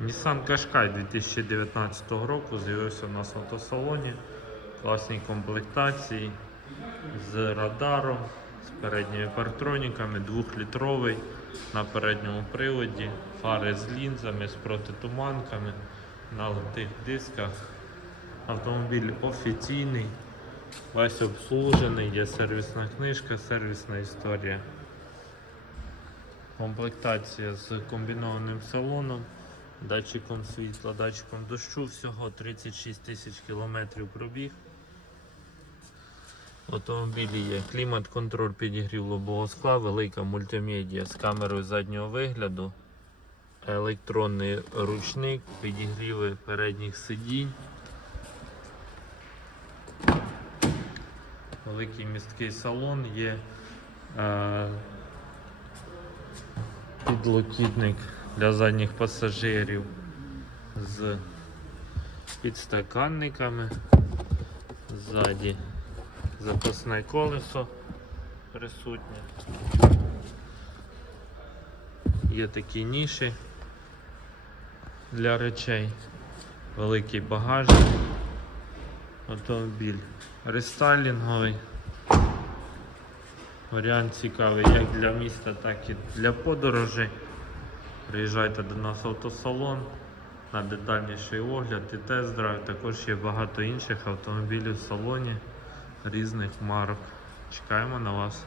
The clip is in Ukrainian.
Nissan Qashqai 2019 року з'явився у нас в автосалоні. в Класній комплектації з радаром, з передніми партроніками, 2-літровий на передньому приводі, фари з лінзами, з протитуманками, на литих дисках. Автомобіль офіційний, весь обслужений, є сервісна книжка, сервісна історія. Комплектація з комбінованим салоном, датчиком світла, датчиком дощу, всього 36 тисяч кілометрів пробіг. В автомобілі є клімат-контроль, підігрів лобового скла, велика мультимедіа з камерою заднього вигляду, електронний ручник, підігріви передніх сидінь. Великий місткий салон є. Е, підлокітник для задніх пасажирів з підстаканниками. Ззаді запасне колесо присутнє. Є такі ніші для речей, великий багажник, автомобіль рестайлінговий. Варіант цікавий як для міста, так і для подорожей. Приїжджайте до нас в автосалон на детальніший огляд і тест-драйв. Також є багато інших автомобілів в салоні різних марок. Чекаємо на вас.